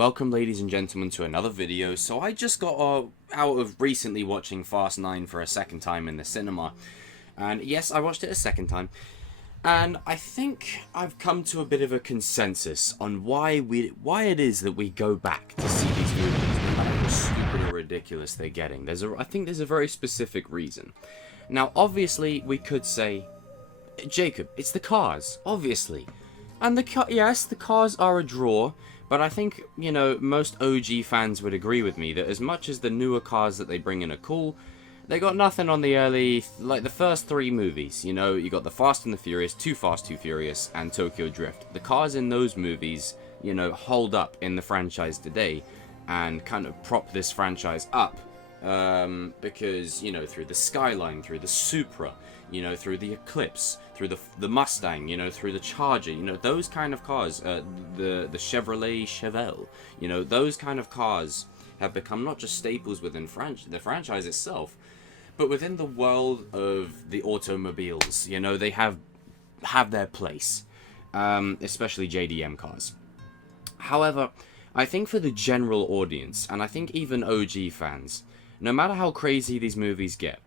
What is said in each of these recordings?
welcome ladies and gentlemen to another video. So I just got out of recently watching Fast 9 for a second time in the cinema. And yes, I watched it a second time. And I think I've come to a bit of a consensus on why it is that we go back to see these movies, no matter how stupid or ridiculous they're getting. I think there's a very specific reason. Now, obviously, we could say, Jacob, it's the cars, obviously. And the cars are a draw, but I think, you know, most OG fans would agree with me that as much as the newer cars that they bring in are cool, they got nothing on the early, like the first three movies. You know, you got The Fast and the Furious, Too Fast, Too Furious, and Tokyo Drift. The cars in those movies, you know, hold up in the franchise today and kind of prop this franchise up. Because, you know, through the Skyline, through the Supra, you know, through the Eclipse, through the Mustang, you know, through the Charger, you know, those kind of cars, the Chevrolet Chevelle, you know, those kind of cars have become not just staples within the franchise itself, but within the world of the automobiles. You know, they have their place, especially JDM cars. However, I think for the general audience, and I think even OG fans, no matter how crazy these movies get,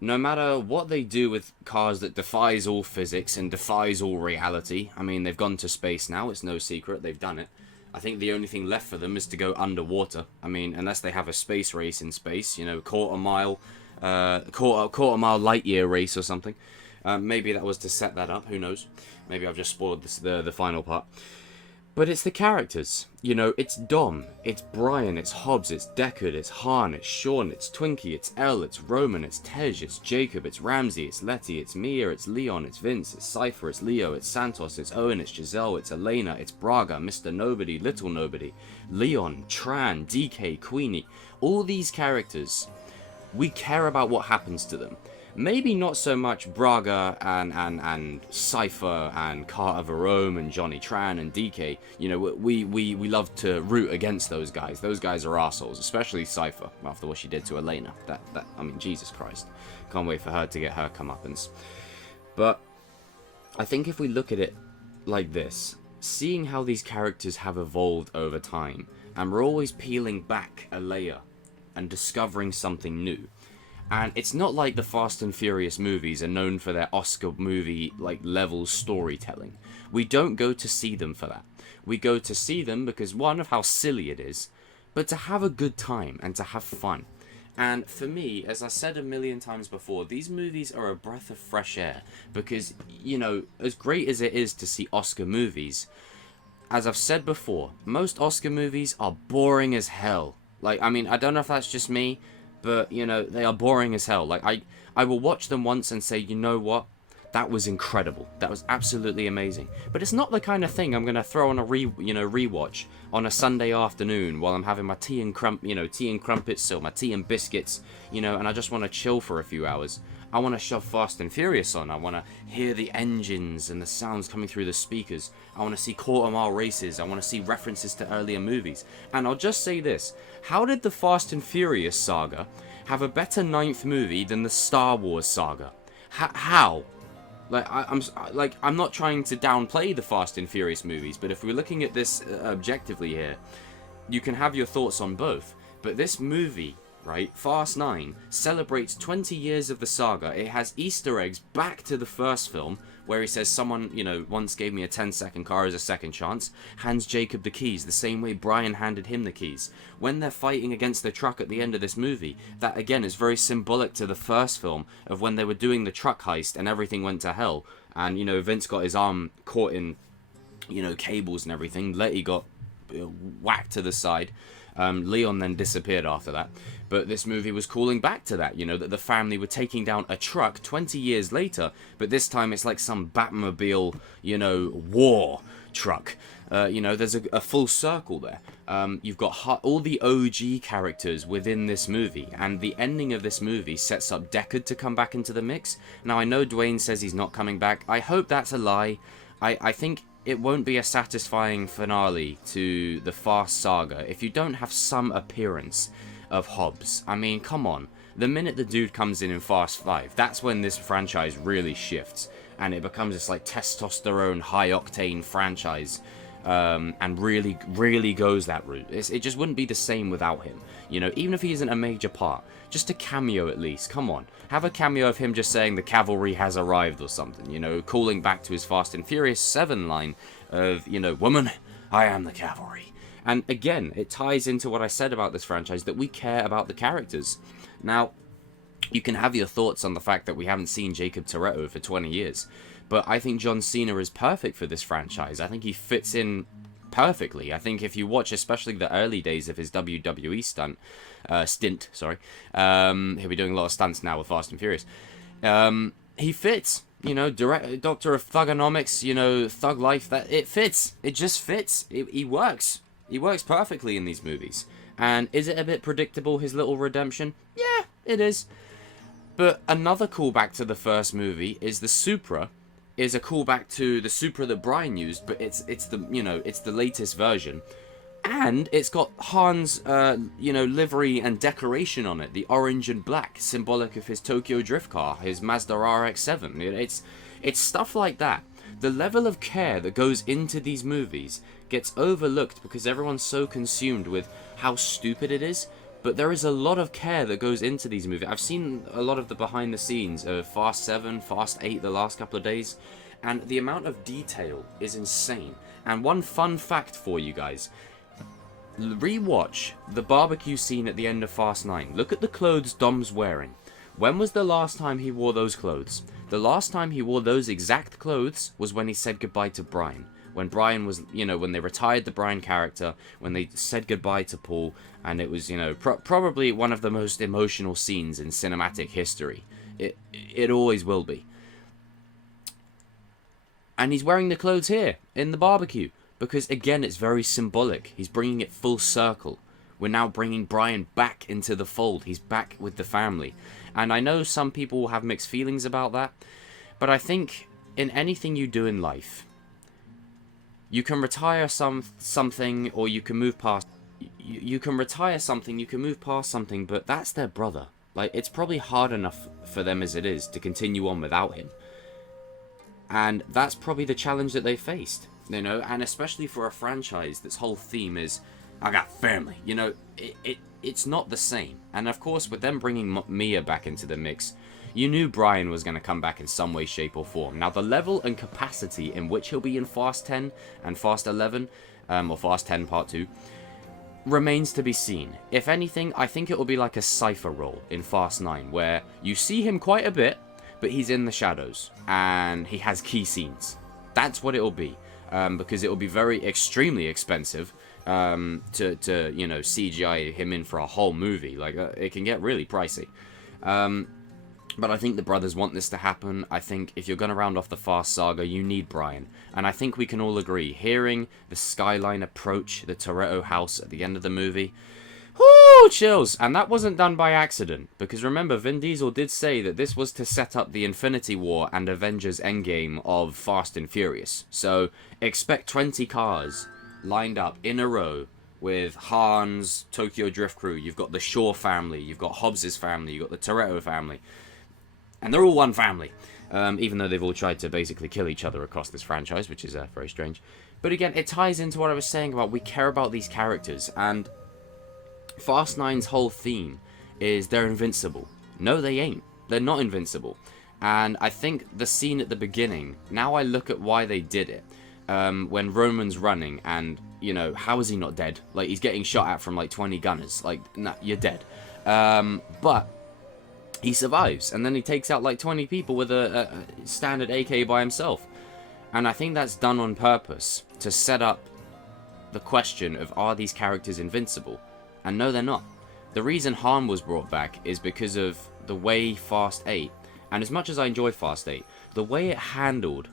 no matter what they do with cars that defies all physics and defies all reality, I mean, they've gone to space now, it's no secret, they've done it. I think the only thing left for them is to go underwater. I mean, unless they have a space race in space, you know, quarter mile light year race or something. Maybe that was to set that up, who knows. Maybe I've just spoiled the final part. But it's the characters, you know, it's Dom, it's Brian, it's Hobbs, it's Deckard, it's Han, it's Sean, it's Twinkie, it's Elle, it's Roman, it's Tej, it's Jacob, it's Ramsey, it's Letty, it's Mia, it's Leon, it's Vince, it's Cypher, it's Leo, it's Santos, it's Owen, it's Giselle, it's Elena, it's Braga, Mr. Nobody, Little Nobody, Leon, Tran, DK, Queenie. All these characters, we care about what happens to them. Maybe not so much Braga and Cypher and Carter Verome and Johnny Tran and DK. You know, we love to root against those guys. Those guys are assholes, especially Cypher after what she did to Elena. I mean, Jesus Christ. Can't wait for her to get her comeuppance. But I think if we look at it like this, seeing how these characters have evolved over time, and we're always peeling back a layer and discovering something new. And it's not like the Fast and Furious movies are known for their Oscar movie like level storytelling. We don't go to see them for that. We go to see them because, one, of how silly it is, but to have a good time and to have fun. And for me, as I said a million times before, these movies are a breath of fresh air because, you know, as great as it is to see Oscar movies, as I've said before, most Oscar movies are boring as hell. Like, I mean, I don't know if that's just me, but, you know, they are boring as hell. Like, I will watch them once and say, you know what? That was incredible. That was absolutely amazing. But it's not the kind of thing I'm going to throw on a rewatch on a Sunday afternoon while I'm having my tea and crumpets or my tea and biscuits, you know, and I just want to chill for a few hours. I want to shove Fast and Furious on. I want to hear the engines and the sounds coming through the speakers. I want to see quarter-mile races. I want to see references to earlier movies. And I'll just say this. How did the Fast and Furious saga have a better ninth movie than the Star Wars saga? How? Like, I'm not trying to downplay the Fast and Furious movies, but if we're looking at this objectively here, you can have your thoughts on both. But this movie, right, Fast 9, celebrates 20 years of the saga. It has Easter eggs back to the first film, where he says someone, you know, once gave me a 10-second car as a second chance, hands Jacob the keys, the same way Brian handed him the keys. When they're fighting against the truck at the end of this movie, that again is very symbolic to the first film, of when they were doing the truck heist and everything went to hell. And, you know, Vince got his arm caught in, you know, cables and everything. Letty got whacked to the side. Leon then disappeared after that. But this movie was calling back to that, you know, that the family were taking down a truck 20 years later, but this time it's like some Batmobile, you know, war truck. You know, there's a full circle there. You've got all the OG characters within this movie, and the ending of this movie sets up Deckard to come back into the mix. Now, I know Dwayne says he's not coming back. I hope that's a lie. I think it won't be a satisfying finale to the Fast saga if you don't have some appearance of Hobbs. I mean, come on. The minute the dude comes in Fast 5, that's when this franchise really shifts, and it becomes this like testosterone, high-octane franchise and really goes that route. It just wouldn't be the same without him. You know, even if he isn't a major part, just a cameo at least. Come on, have a cameo of him just saying the cavalry has arrived or something. You know, calling back to his Fast and Furious 7 line of, you know, woman, I am the cavalry. And again, it ties into what I said about this franchise, that we care about the characters. Now, you can have your thoughts on the fact that we haven't seen Jacob Toretto for 20 years. But I think John Cena is perfect for this franchise. I think he fits in perfectly. I think if you watch especially the early days of his WWE stint, he'll be doing a lot of stunts now with Fast and Furious. He fits. You know, Doctor of Thugonomics, you know, Thug Life, that it fits. It just fits. He works. He works perfectly in these movies. And is it a bit predictable, his little redemption? Yeah, it is. But another callback to the first movie is the Supra is a callback to the Supra that Brian used, but it's the, you know, it's the latest version. And it's got Han's, you know, livery and decoration on it. The orange and black, symbolic of his Tokyo Drift car, his Mazda RX-7. It's stuff like that. The level of care that goes into these movies gets overlooked because everyone's so consumed with how stupid it is. But there is a lot of care that goes into these movies. I've seen a lot of the behind the scenes of Fast 7, Fast 8 the last couple of days. And the amount of detail is insane. And one fun fact for you guys. Rewatch the barbecue scene at the end of Fast 9. Look at the clothes Dom's wearing. When was the last time he wore those clothes? The last time he wore those exact clothes was when he said goodbye to Brian. When Brian was, you know, when they retired the Brian character, when they said goodbye to Paul, and it was, you know, probably one of the most emotional scenes in cinematic history. It always will be. And he's wearing the clothes here, in the barbecue, because, again, it's very symbolic. He's bringing it full circle. We're now bringing Brian back into the fold. He's back with the family. And I know some people will have mixed feelings about that, but I think in anything you do in life, you can retire something, or you can move past. You can retire something, you can move past something, but that's their brother. Like, it's probably hard enough for them as it is to continue on without him. And that's probably the challenge that they faced, you know. And especially for a franchise that's whole theme is, I got family. You know, it's not the same. And of course, with them bringing Mia back into the mix, you knew Brian was going to come back in some way, shape, or form. Now, the level and capacity in which he'll be in Fast 10 and Fast 11, or Fast 10 Part 2, remains to be seen. If anything, I think it will be like a Cypher role in Fast 9, where you see him quite a bit, but he's in the shadows, and he has key scenes. That's what it will be, because it will be extremely expensive to you know, CGI him in for a whole movie. Like, it can get really pricey. But I think the brothers want this to happen. I think if you're going to round off the Fast saga, you need Brian. And I think we can all agree, hearing the skyline approach the Toretto house at the end of the movie, whoo, chills. And that wasn't done by accident. Because remember, Vin Diesel did say that this was to set up the Infinity War and Avengers Endgame of Fast and Furious. So expect 20 cars lined up in a row with Han's Tokyo Drift crew. You've got the Shaw family, you've got Hobbs's family, you've got the Toretto family. And they're all one family, even though they've all tried to basically kill each other across this franchise, which is very strange. But again, it ties into what I was saying about we care about these characters, and Fast 9's whole theme is they're invincible. No, they ain't. They're not invincible. And I think the scene at the beginning, now I look at why they did it, when Roman's running, and, you know, how is he not dead? Like, he's getting shot at from, like, 20 gunners. Like, nah, you're dead. But he survives, and then he takes out like 20 people with a standard AK by himself. And I think that's done on purpose to set up the question of, are these characters invincible? And no, they're not. The reason Han was brought back is because of the way Fast 8, and as much as I enjoy Fast 8, the way it handled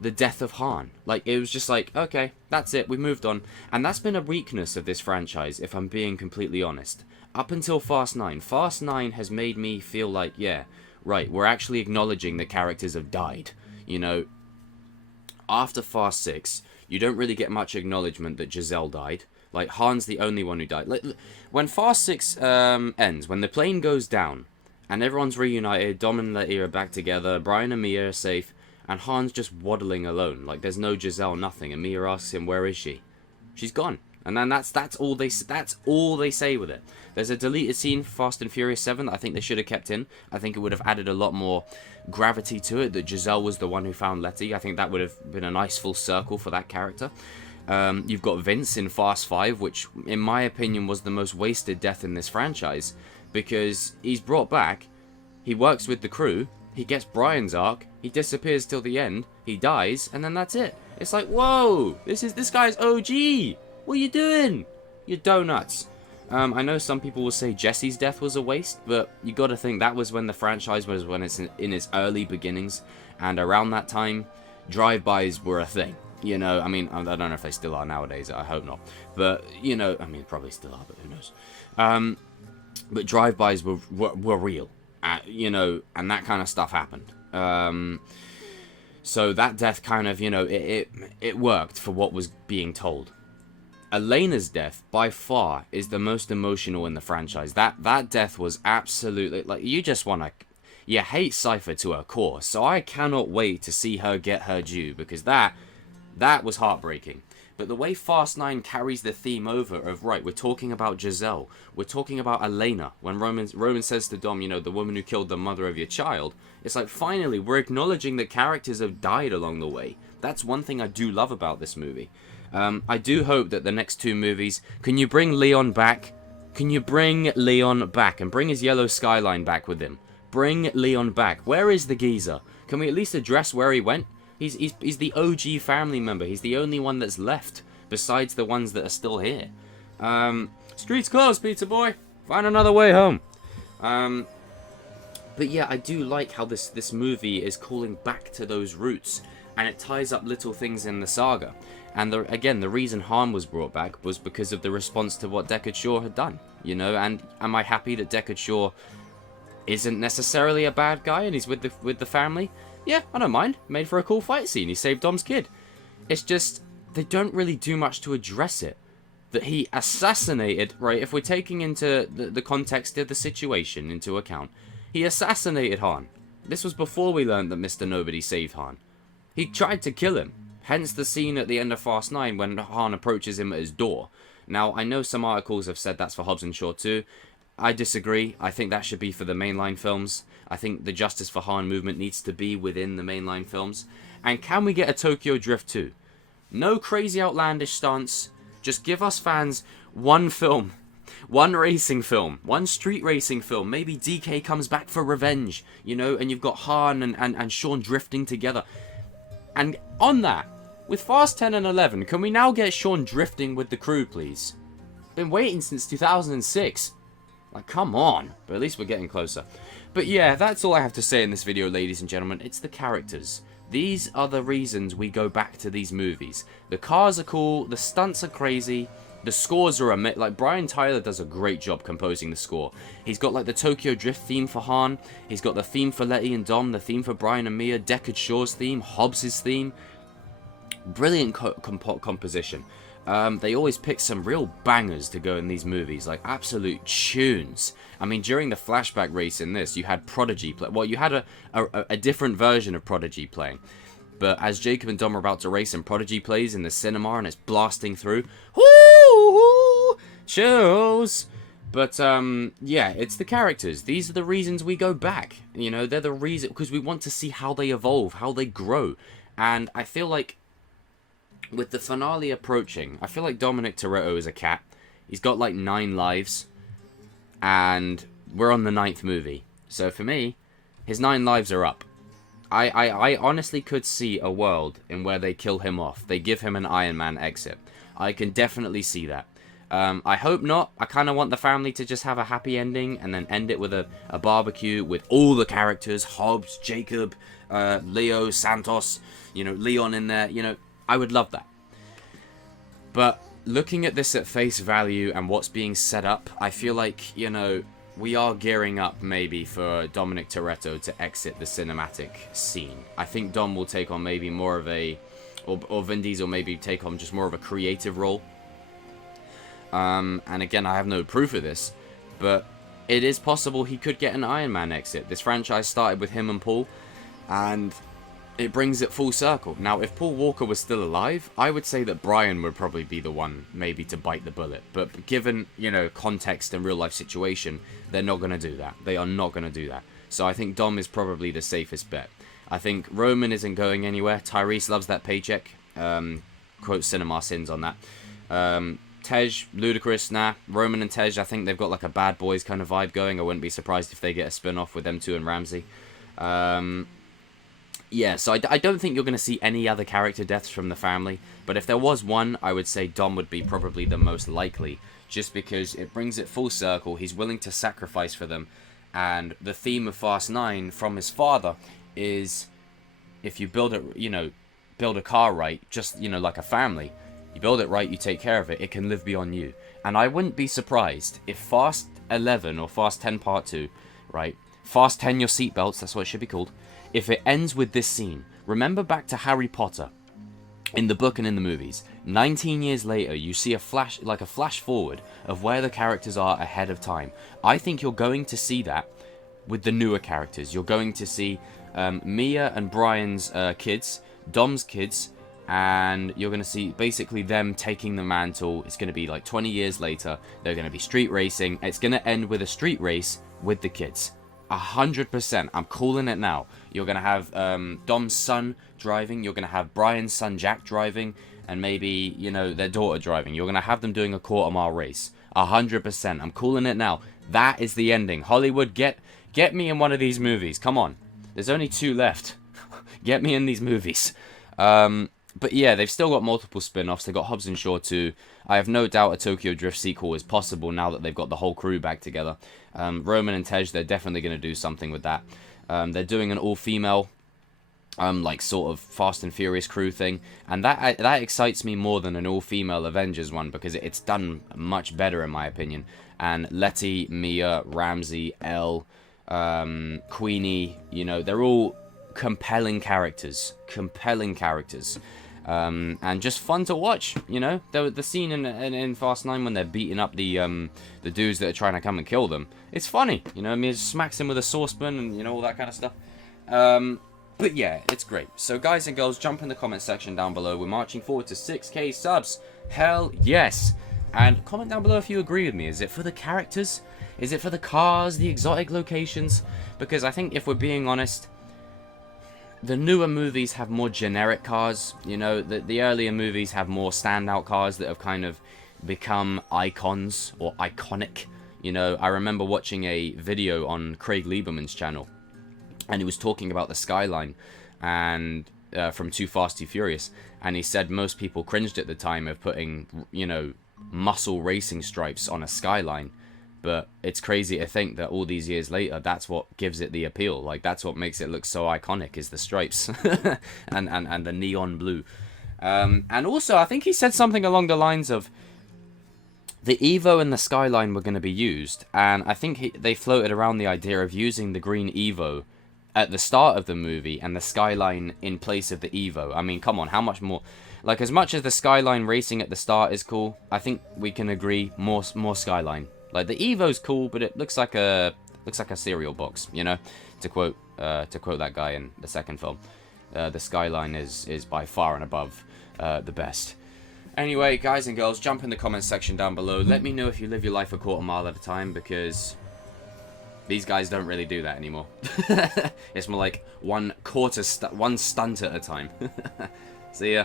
the death of Han. Like, it was just like, okay, that's it, we moved on. And that's been a weakness of this franchise, if I'm being completely honest. Up until Fast 9. Fast 9 has made me feel like, yeah, right, we're actually acknowledging the characters have died. You know, after Fast 6, you don't really get much acknowledgement that Giselle died. Like, Han's the only one who died. Like, when Fast 6 ends, when the plane goes down, and everyone's reunited, Dom and Letty are back together, Brian and Mia are safe, and Han's just waddling alone. Like, there's no Giselle, nothing. And Mia asks him, where is she? She's gone. And then that's all they say with it. There's a deleted scene for Fast and Furious 7 that I think they should have kept in. I think it would have added a lot more gravity to it, that Giselle was the one who found Letty. I think that would have been a nice full circle for that character. You've got Vince in Fast 5, which, in my opinion, was the most wasted death in this franchise, because he's brought back, he works with the crew, he gets Brian's arc, he disappears till the end, he dies, and then that's it. It's like, whoa, this guy's OG. What are you doing? You donuts. I know some people will say Jesse's death was a waste, but you got to think that was when the franchise was when it's in its early beginnings, and around that time, drive-bys were a thing. You know, I mean, I don't know if they still are nowadays. I hope not. But you know, I mean, probably still are, but who knows? But drive-bys were real, you know, and that kind of stuff happened. So that death kind of, you know, it worked for what was being told. Elena's death, by far, is the most emotional in the franchise. That death was absolutely, like, you just want to, you hate Cypher to her core. So I cannot wait to see her get her due, because that was heartbreaking. But the way Fast 9 carries the theme over of, right, we're talking about Giselle, we're talking about Elena. When Roman says to Dom, you know, the woman who killed the mother of your child, it's like, finally, we're acknowledging that characters have died along the way. That's one thing I do love about this movie. I do hope that the next two movies, can you bring Leon back? Can you bring Leon back and bring his yellow skyline back with him? Bring Leon back. Where is the geezer? Can we at least address where he went? He's the OG family member. He's the only one that's left, besides the ones that are still here. Street's closed, pizza boy. Find another way home. But yeah, I do like how this movie is calling back to those roots, and it ties up little things in the saga. And again, the reason Han was brought back was because of the response to what Deckard Shaw had done. You know, and am I happy that Deckard Shaw isn't necessarily a bad guy and he's with the family? Yeah, I don't mind. Made for a cool fight scene. He saved Dom's kid. It's just, they don't really do much to address it. That he assassinated, right, if we're taking into the context of the situation into account, he assassinated Han. This was before we learned that Mr. Nobody saved Han. He tried to kill him. Hence the scene at the end of Fast 9 when Han approaches him at his door. Now, I know some articles have said that's for Hobbs and Shaw too. I disagree. I think that should be for the mainline films. I think the Justice for Han movement needs to be within the mainline films. And can we get a Tokyo Drift 2? No crazy outlandish stunts. Just give us fans one film. One racing film. One street racing film. Maybe DK comes back for revenge. You know, and you've got Han and Sean drifting together. And on that, with Fast 10 and 11, can we now get Sean drifting with the crew, please? Been waiting since 2006. Like, come on. But at least we're getting closer. But yeah, that's all I have to say in this video, ladies and gentlemen. It's the characters. These are the reasons we go back to these movies. The cars are cool, the stunts are crazy, the scores are like, Brian Tyler does a great job composing the score. He's got like the Tokyo Drift theme for Han, he's got the theme for Letty and Dom, the theme for Brian and Mia, Deckard Shaw's theme, Hobbs' theme. Brilliant composition. They always pick some real bangers to go in these movies, like absolute tunes. I mean, during the flashback race in this, you had Prodigy play. Well, you had a different version of Prodigy playing. But as Jacob and Dom are about to race and Prodigy plays in the cinema and it's blasting through, whoo, chills. But, yeah, it's the characters. These are the reasons we go back. You know, they're the reason, because we want to see how they evolve, how they grow. And I feel like with the finale approaching, I feel like Dominic Toretto is a cat. He's got like 9 lives. And we're on the 9th movie. So for me, his 9 lives are up. I honestly could see a world in where they kill him off. They give him an Iron Man exit. I can definitely see that. I hope not. I kind of want the family to just have a happy ending and then end it with a barbecue with all the characters. Hobbs, Jacob, Leo, Santos, you know, Leon in there. You know, I would love that. But looking at this at face value and what's being set up, I feel like, you know, we are gearing up maybe for Dominic Toretto to exit the cinematic scene. I think Dom will take on maybe more of a, or Vin Diesel maybe take on just more of a creative role. And again, I have no proof of this, but it is possible he could get an Iron Man exit. This franchise started with him and Paul, and it brings it full circle. Now, if Paul Walker was still alive, I would say that Brian would probably be the one maybe to bite the bullet. But given, you know, context and real life situation, they're not going to do that. They are not going to do that. So I think Dom is probably the safest bet. I think Roman isn't going anywhere. Tyrese loves that paycheck. Quote Cinema Sins on that. Tej, Ludacris, nah. Roman and Tej, I think they've got like a Bad Boys kind of vibe going. I wouldn't be surprised if they get a spin-off with them two and Ramsey. Yeah, so I don't think you're going to see any other character deaths from the family. But if there was one, I would say Dom would be probably the most likely. Just because it brings it full circle. He's willing to sacrifice for them. And the theme of Fast 9 from his father is, if you build it, you know, build a car right, just, you know, like a family. You build it right, you take care of it, it can live beyond you. And I wouldn't be surprised if Fast 11 or Fast 10 Part 2, right? Fast 10 your seatbelts, that's what it should be called. If it ends with this scene, remember back to Harry Potter in the book and in the movies. 19 years later, you see a flash forward of where the characters are ahead of time. I think you're going to see that with the newer characters. You're going to see Mia and Brian's kids, Dom's kids, and you're going to see basically them taking the mantle. It's going to be like 20 years later. They're going to be street racing. It's going to end with a street race with the kids. 100%. I'm calling it now. You're going to have Dom's son driving. You're going to have Brian's son Jack driving. And maybe, you know, their daughter driving. You're going to have them doing a quarter-mile race. 100%. I'm calling it now. That is the ending. Hollywood, get me in one of these movies. Come on. There's only 2 left. Get me in these movies. But yeah, they've still got multiple spin-offs. They've got Hobbs and Shaw 2. I have no doubt a Tokyo Drift sequel is possible now that they've got the whole crew back together. Roman and Tej, they're definitely going to do something with that. They're doing an all-female, like sort of Fast and Furious crew thing. And that excites me more than an all-female Avengers one, because it's done much better in my opinion. And Letty, Mia, Ramsey, Elle, Queenie, you know, they're all compelling characters. And just fun to watch, you know. The scene in Fast 9 when they're beating up the dudes that are trying to come and kill them. It's funny, you know. I mean, it smacks him with a saucepan and, you know, all that kind of stuff. But yeah, it's great. So guys and girls, jump in the comment section down below. We're marching forward to 6k subs. Hell yes. And comment down below if you agree with me. Is it for the characters? Is it for the cars, the exotic locations? Because I think if we're being honest, the newer movies have more generic cars. You know, the earlier movies have more standout cars that have kind of become icons or iconic. You know, I remember watching a video on Craig Lieberman's channel, and he was talking about the Skyline and from Too Fast, Too Furious, and he said most people cringed at the time of putting, you know, muscle racing stripes on a Skyline. But it's crazy to think that all these years later, that's what gives it the appeal. Like, that's what makes it look so iconic, is the stripes and the neon blue. And also, I think he said something along the lines of the Evo and the Skyline were going to be used. And I think they floated around the idea of using the green Evo at the start of the movie and the Skyline in place of the Evo. I mean, come on, how much more? Like, as much as the Skyline racing at the start is cool, I think we can agree more Skyline. Like, the Evo's cool, but it looks like a cereal box, you know, to quote that guy in the second film. The Skyline is by far and above the best. Anyway, guys and girls, jump in the comments section down below. Let me know if you live your life a quarter mile at a time, because these guys don't really do that anymore. It's more like one stunt at a time. See ya.